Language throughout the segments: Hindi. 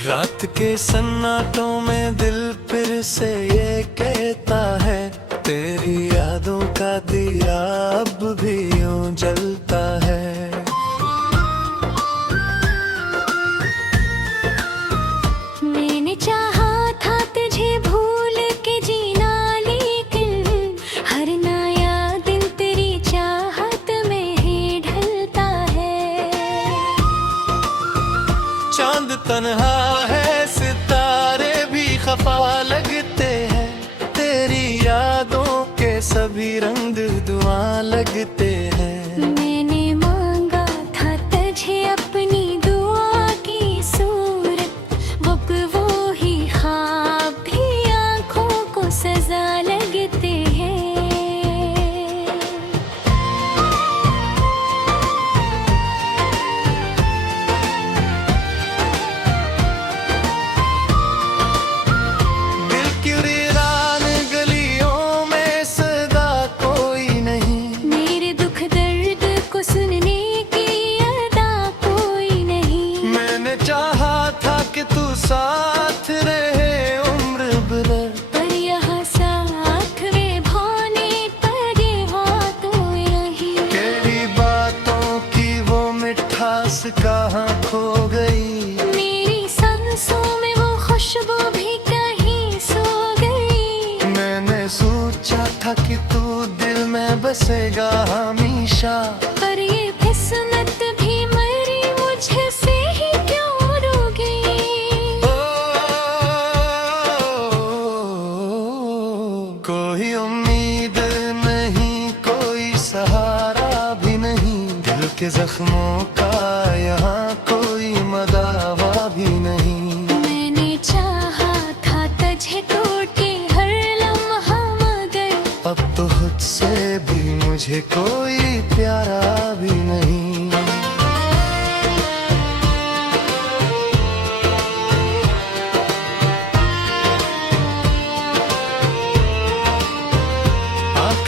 रात के सन्नाटों में दिल फिर से ये कहता है, तेरी यादों का दिया अब भी यूं जलता है। मैंने चाहा था तुझे भूल के जीना, लेकिन हर नया दिन तेरी चाहत में ही ढलता है। चांद तन्हा है, सितारे भी खफा लगते हैं, तेरी यादों के सभी रंग दुआ लगते हैं। मैंने मांगा था तुझे अपनी दुआ की सूरत, वो ही ख्वाब भी आँखों को सजा लगते हैं। साथ रहे उम्र भर, पर यहाँ साथ में भाने पड़े हाथों यही। तेरी बातों की वो मिठास कहाँ खो गई, मेरी सांसों में वो खुशबू भी कहीं सो गई। मैंने सोचा था कि तू दिल में बसेगा हमेशा, पर ये किस्मत भी मरी मुझसे ही क्यों रूठी। कोई उम्मीद नहीं, कोई सहारा भी नहीं, दिल के जख्मों का यहाँ कोई मदावा भी नहीं। मैंने चाहा था तुझे टूटे हर लम्हा, मगर अब तो खुद से भी मुझे कोई प्यारा भी नहीं।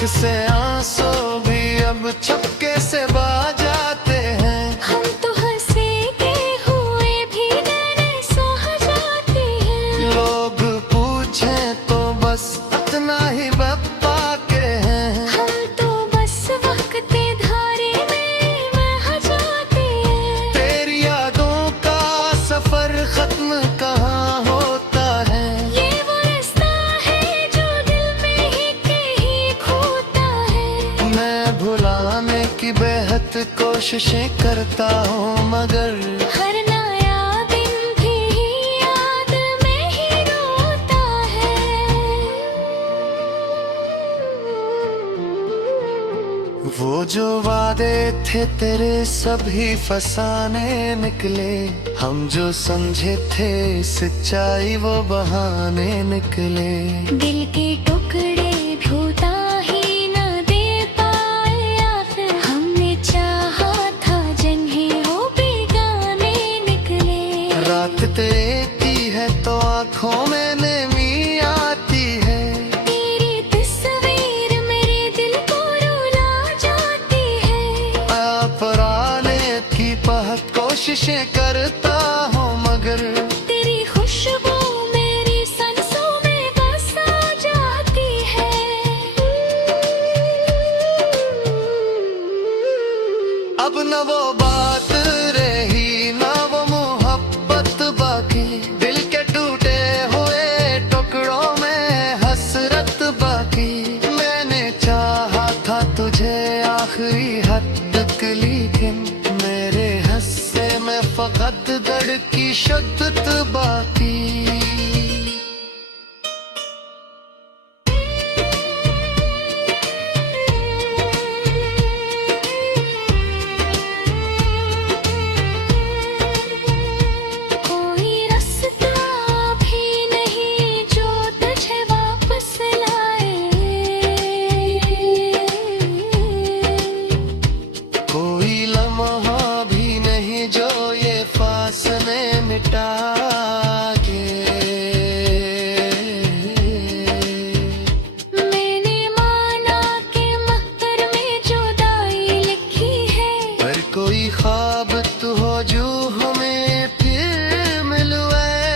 से आंसू भी अब छपके से बह जाते हैं, हम तो हंसे के हुए भी डरे सह जाते हैं। लोग पूछे तो बस इतना ही बप्पा के हैं, हम तो बस वक्त धारे में बह जाते हैं। तेरी यादों का सफर खत्म कहाँ होता है, ये वो रास्ता है जो दिल में ही कहीं खोता है। मैं भुलाने की बेहद कोशिशें करता हूँ, मगर हर नया दिन भी याद में ही रोता है। वो जो वादे थे तेरे सभी फसाने निकले, हम जो समझे थे सच्चाई वो बहाने निकले। दिल के टुकड़े भूता ही न दे पाए, आखिर हमने चाहा था जिन्हें वो बेगाने निकले। रात तेरे की है तो आँखों में नमी आती है, तेरी तस्वीर मेरे दिल को रुला जाती है। अपराने की बहुत कोशिशें करता हूँ, मगर तेरी खुशबू मेरी सांसों में बस आ जाती है। अब न वो बात रही न वो मोहब्बत बाकी, दिल के टूटे हुए टुकड़ों में हसरत बाकी। मैंने चाहा था तुझे आखिरी हद तक, लेकिन मेरे हस्से में फकत दर्द की शिद्दत बाकी। कोई रास्ता भी नहीं जो तुझे वापस लाए, कोई लम्हा भी नहीं जो ये फासले मिटा के। मैंने माना कि मकर में जुदाई लिखी है, पर कोई ख्वाब तो हो जो हमें फिर मिलवाए।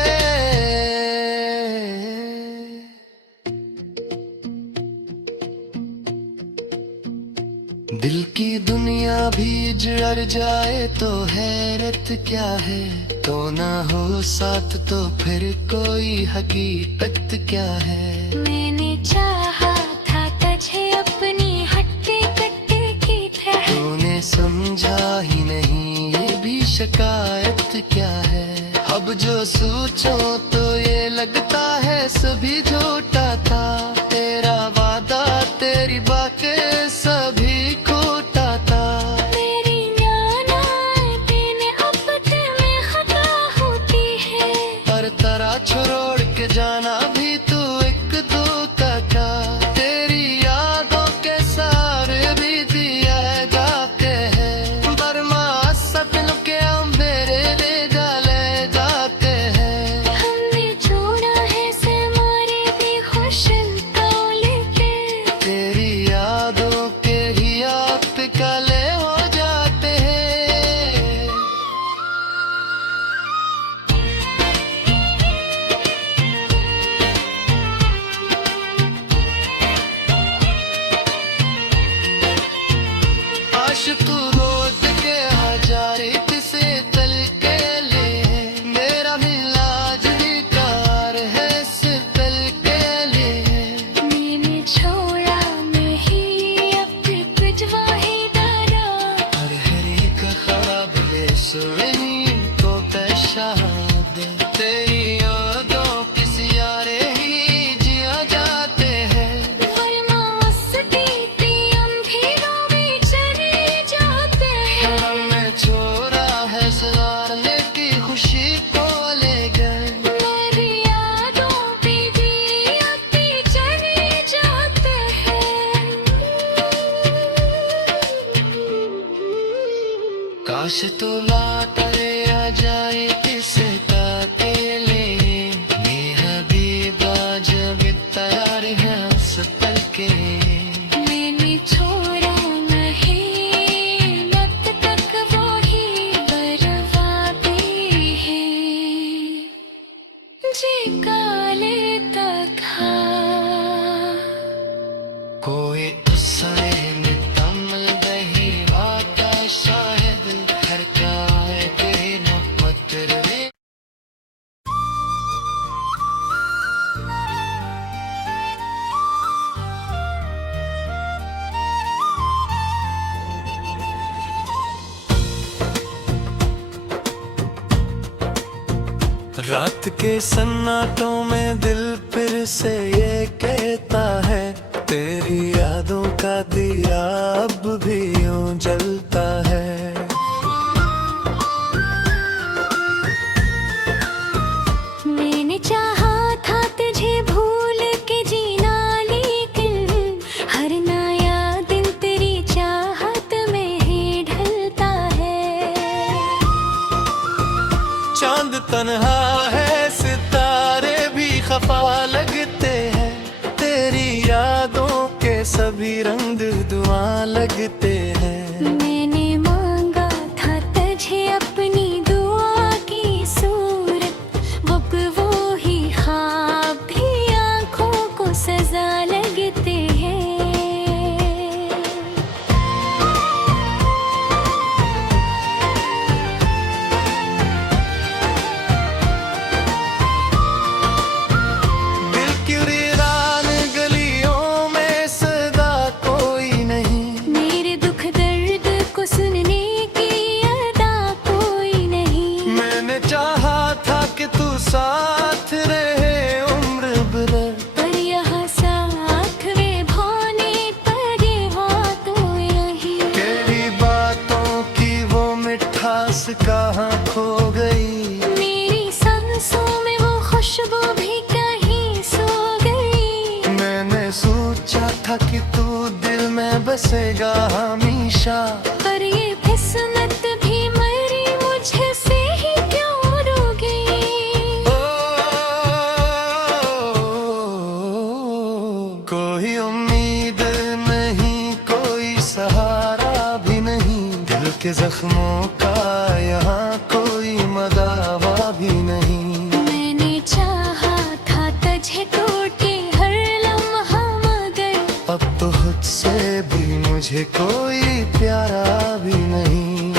कर जाए तो हैरत क्या है, तो ना हो साथ तो फिर कोई हकीकत क्या है। मैंने चाहा था तुझे अपनी हट्टे कट्टे की तरह, तूने समझा ही नहीं ये भी शिकायत क्या है। अब जो सोचो तो ये लगता है सभी झूठा था, तेरा वादा तेरी बातें सभी खोटा था। मेरी नाना तेने अब में खता होती है, हर तरह छोड़ के जाना भी तू एक दूता था। तेरी यादों के सारे भी दिया जाते हैं, बरमा सपन के मेरे ले डाले जाते हैं। हमने छोड़ा है से मारे भी खुश लेके, तेरी यादों के ही आप काले हो जाते हैं। आशिक रोज के हजारे किसे तल के ले, मेरा मिलाज बेकार है इस तल के लिए। मैंने छोड़ा नहीं अब तुझवा ही डरा, हर एक ख्वाब ले सुनी को पेशा दे, तेरी यादों की सियारे ही जिया जाते हैं। वरना मस्ती थी अंधेरों में चले जाते हैं। हमने छोड़ा है सवारने की खुशी को ले गए, मेरी यादों पे भी आते चले जाते हैं। काश तू लौट ले आ जाए किसे ताके ले, मेरा हबीबा जब तैयार है उस पल के। मैंने छोड़ा नहीं मत तक वो ही बर्बादी है, जी काले तक कोई असरे में तमल दही आता शायद, हर का है के नौबत रे। रात के सन्नाटों में दिल फिर से ये कहता है, तेरी यादों का दिया अब भी यूं जलता है। मैंने चाहा था तुझे भूल के जीना, लेकिन हर नया दिन तेरी चाहत में ही ढलता है। चांद तन्हा है सितारे भी खफा लगते हैं, तेरी यादों के सभी रंग दुआ लगते हैं। मैंने मांगा था तुझे अपनी दुआ की सूरत, अब वो ही ख्वाब भी आँखों को सजा लगते हैं। दिल की वीरान गलियों में सदा कोई नहीं, मेरे दुख दर्द को सुनने की अदा कोई नहीं। मैंने चाहा था कि तू साथ रहे उम्र भर, पर यहाँ साथ वे भाने पड़े हो तो यही। तेरी बातों की वो मिठास कहाँ खो गई, मेरी सांसों में वो खुशबू भी कहीं सो गई। मैंने सोचा था कि तू दिल में बसेगा हमेशा, पर ये किस्मत भी मरी मुझे से ही क्यों रोगी। कोई उम्मीद नहीं कोई सहारा भी नहीं, दिल के जख्मों का यहाँ कोई मदावा भी नहीं। मैंने चाहा था तुझे टूटे हर लम्हा, मगर अब तो खुद से भी मुझे कोई प्यारा भी नहीं।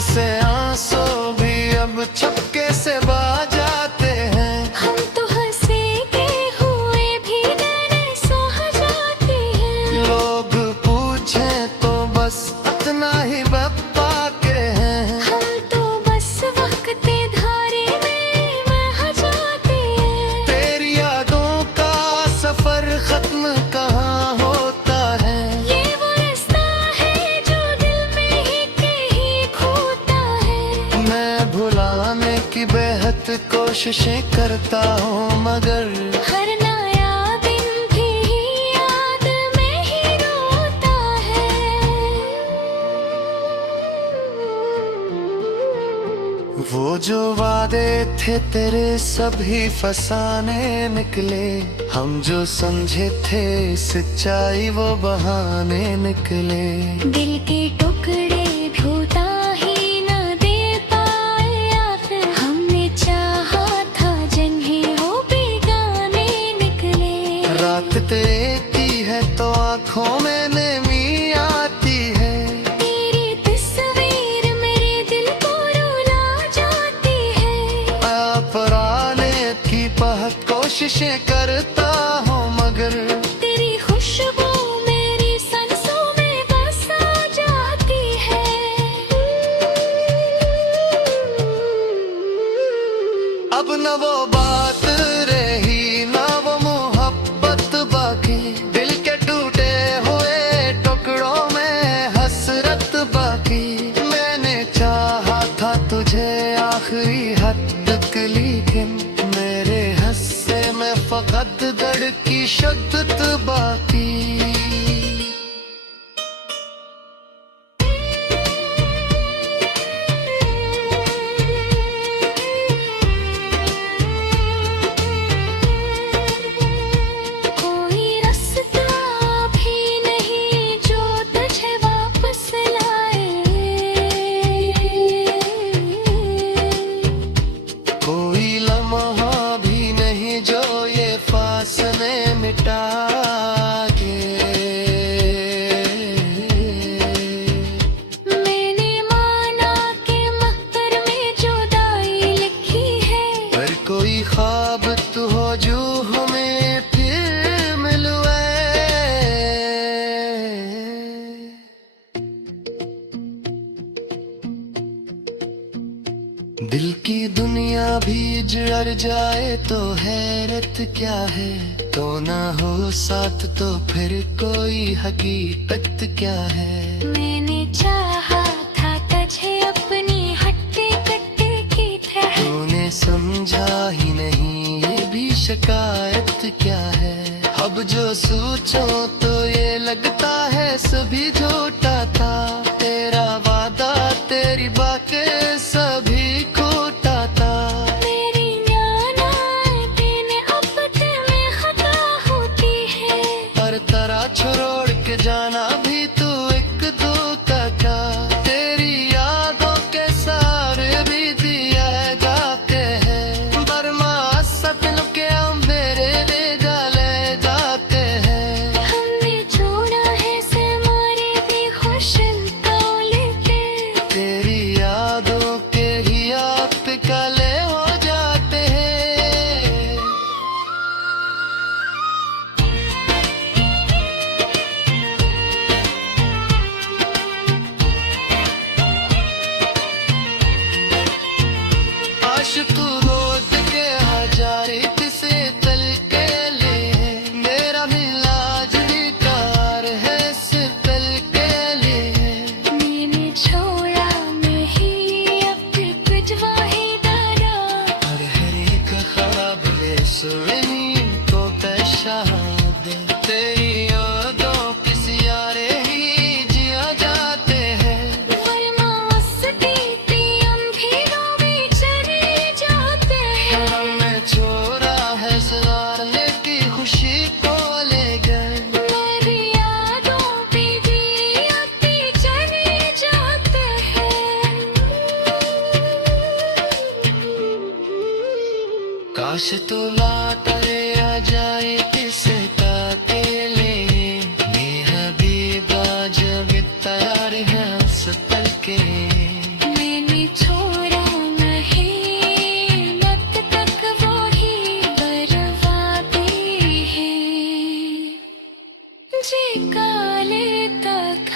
से आंसू भी अब चुपके से बह जाते हैं। हम तो हंसे के हुए भी डरे सह जाते हैं। लोग पूछे तो बस इतना ही बप्पा के हैं। हम तो बस वक्त धारे में बह जाते हैं। तेरी यादों का सफर खत्म कहाँ होता है। ये वो रास्ता है जो दिल में ही कहीं खोता है। मैं भुलाने की बेहद कोशिशें करता हूँ मगर हर नया दिन भी याद में ही रोता है। वो जो वादे थे तेरे सभी फसाने निकले। हम जो समझे थे सच्चाई वो बहाने निकले। दिल के टुकड़े भूता ही न दे पाए आखिर। हमने चाहा था जिन्हें वो बेगाने निकले। रात तेरी है तो आंखों में नमी आती है। तेरी तस्वीर मेरे दिल को रुला जाती है। अपराने की बहुत कोशिशें करता हूँ मगर तेरी खुशबू मेरी सांसों में बस आ जाती है। अब न वो बात रही न वो मोहब्बत बाकी। दिल के टूटे हुए टुकड़ों में हसरत बाकी। मैंने चाहा था तुझे आखिरी हद तक लेकिन मेरे हस्से में फकत दर्द की शिद्दत बाकी। कोई रास्ता भी नहीं जो तुझे वापस लाए। कोई लम्हा भी नहीं जो ये फासले मिटा के। मैंने माना कि मकर में जुदाई लिखी है। पर कोई ख्वाब तू हो जो हमें फिर मिलवे। दिल की दुनिया भी जड़ जाए तो हैरत क्या है। तो ना हो साथ तो फिर कोई हकीकत क्या है। मैंने चाहा था तुझे अपनी हट्टे कट्टे की तरह। तूने समझा ही नहीं ये भी शिकायत क्या है। अब जो सोचो तो ये लगता है सभी झूठा था। तेरा वादा तेरी बातें सभी खोटा था। मेरी नानाएं अब दिल में खता होती है। हर तरह छोड़ के जाना भी तू एक धोखा था। तेरी यादों के सारे भी दिया जाते हैं। बर्मा सपनों के अंधेरे ले जाते हैं। हमने छोड़ा है से मारे भी खुश लेके। तेरी यादों के ही आप काले हो जाते हैं। तुझे काले तक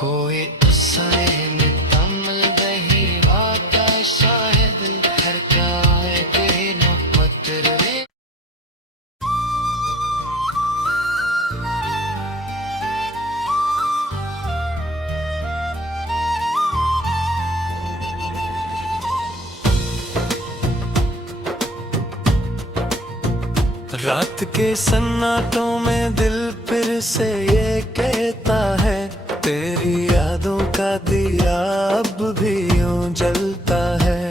कोई उसरे नितमल दही वाका शायद हर काए के न मतरे रात के सन्नाटों में दिल फिर से ये कहता है तेरी यादों का दिया अब भी यूं जलता है।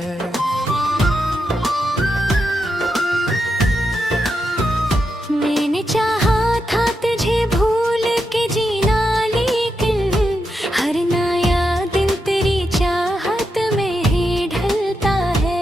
मैंने चाहा था तुझे भूल के जीना लेकिन हर नया दिन तेरी चाहत में ही ढलता है।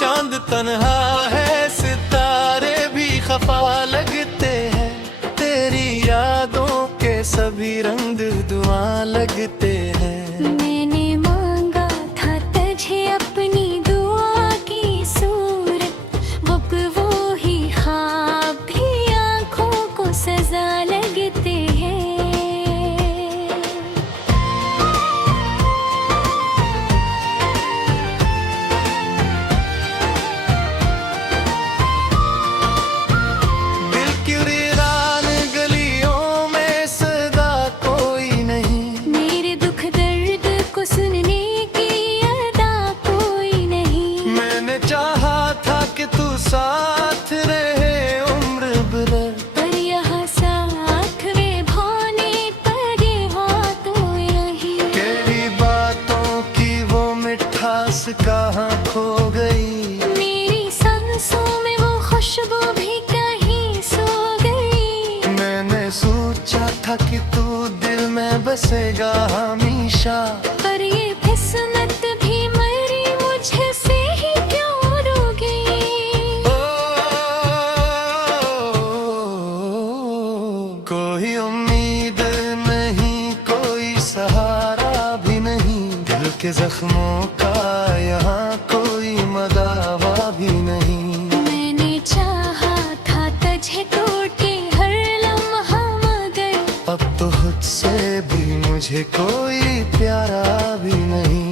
चांद तन्हा है सितारे भी खफा लगते हैं तेरी यादों के सभी रंग दुआ लगते हैं। मैंने मांगा था तुझे अपनी दुआ की सूरत वो ही ख्वाब भी आँखों को सजा लगते हैं। दिल की वीरान गलियों में सदा कोई नहीं मेरे दुख दर्द को सुनने की अदा कोई नहीं। मैंने चाहा था कि तू साथ रहे उम्र भर पर यहाँ साथ वे भाने पड़े हाथों नहीं। तेरी बातों की वो मिठास कहाँ खो गई मेरी सांसों में वो खुशबू भी कहीं सो गई। मैंने सोचा था कि तू दिल में बसेगा हमेशा पर ये फिसलत भी मरी मुझे से ही क्यों रोगी। कोई उम्मीद नहीं कोई सहारा भी नहीं दिल के जख्मों का यहाँ कोई मदावा भी नहीं। मैंने चाहा था तुझे टूटे हर लम्हा मगर अब तो खुद से भी मुझे कोई प्यारा भी नहीं।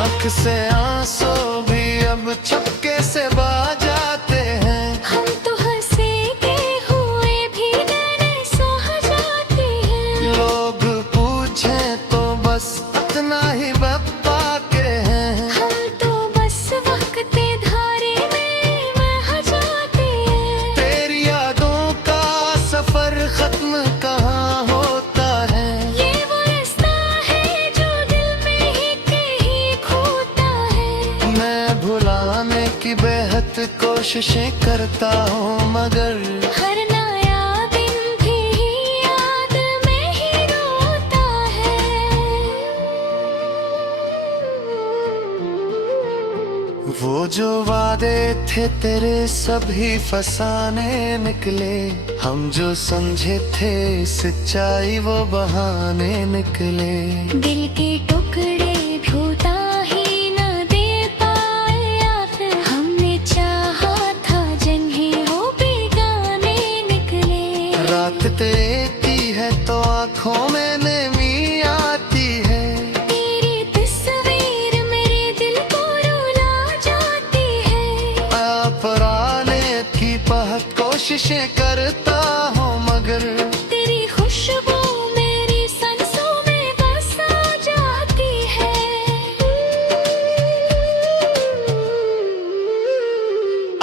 आँख से आंसू भी अब चपके से बह जाते हैं। हम तो हंसे के हुए भी डरे सह जाते हैं। लोग पूछे तो बस इतना ही बप्पा के हैं। हम तो बस वक्त धारे में बह जाते हैं। तेरी यादों का सफर खत्म कहाँ होता है ये वो रास्ता है जो दिल में ही कहीं खोता है। मैं भुलाने की बेहद कोशिशें करता हूँ मगर हर नया दिन भी याद में ही रोता है। वो जो वादे थे तेरे सभी फसाने निकले हम जो समझे थे सच्चाई वो बहाने निकले। दिल के टुकड़े भूता ही न दे पाए आखिर हमने चाहा था जिन्हें वो बेगाने निकले। रात तेरी है तो आंखों में नमी आती है तेरी तस्वीर मेरे दिल को रुला जाती है। अपराने की बहुत कोशिशें करता हूँ मगर तेरी खुशबू मेरी सांसों में बस आ जाती है।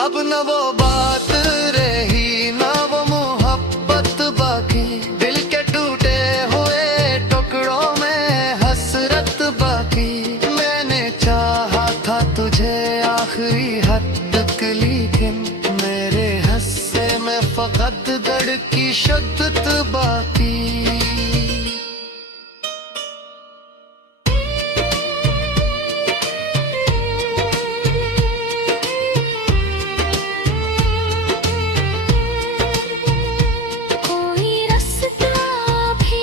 अब न वो बात रही न वो मोहब्बत बाकी दिल के टूटे हुए टुकड़ों में हसरत बाकी। मैंने चाहा था तुझे आखिरी हद तक लेकिन मेरे हस्से में फकत दर्द की शिद्दत बाकी। कोई रास्ता भी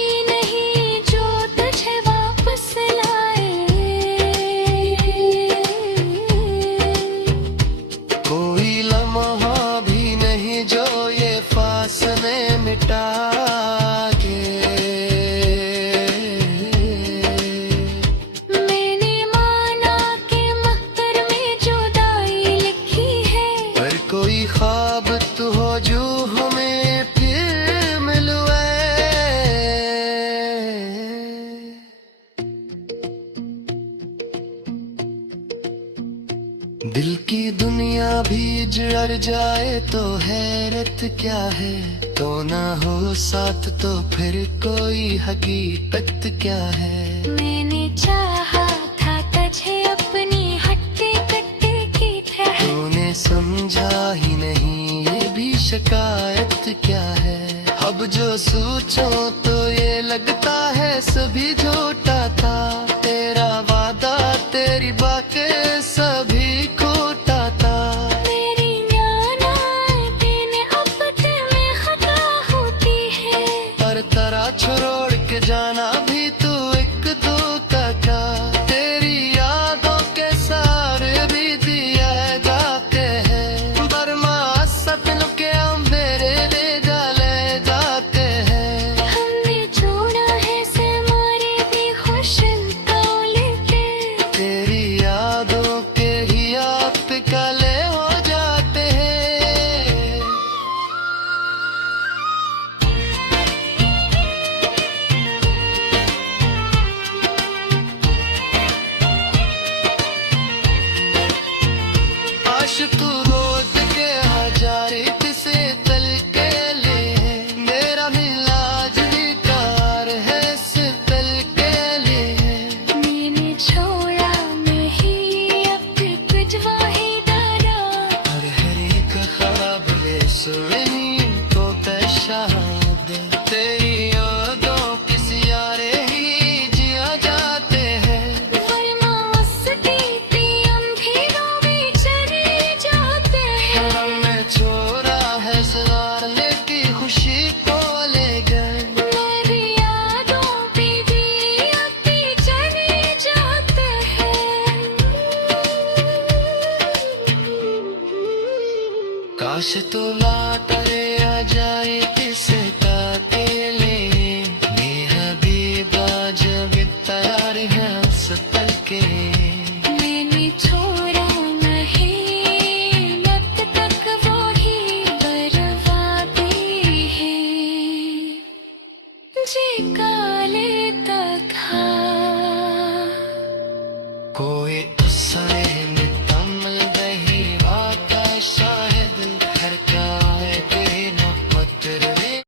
दिल की दुनिया भी जड़ जाए तो हैरत क्या है, तो ना हो साथ तो फिर कोई हकीकत क्या है। मैंने चाहा था तुझे अपनी हट्टे कट्टे की तरह, तूने समझा ही नहीं ये भी शिकायत क्या है। अब जो सोचो तो ये लगता है सभी झूठा था, तेरा वादा तेरी बातें सभी खोटा था। मेरी नानातें अब दिल में खता होती है, पर तरह छोड़ के जाना भी तू एक धोखा का। तेरी यादों के सारे भी दिया जाते हैं, बर्मा सपनों के अंधेरे ले जाते हैं। हमने छोड़ा है से मारे भी खुश लेते, तेरी यादों के ही आप काले हो जाते हैं। आशिक रोज के हजारे किसे तल के ले, मेरा मिलाज भी कार है इस तल के लिए। मैंने छोड़ा नहीं अब कुछ वाहिदारा, हर एक ख्वाब ले सुनी को पेशाब दे। तेरी यादों किसी यारे ही जिया जाते हैं, वरना मस्ती थी अंधेरों में चले जाते हैं। हमने छोड़ा है सवारने की खुशी को ले गए। मेरी यादों पे भी आते चले जाते हैं। काश तू लौट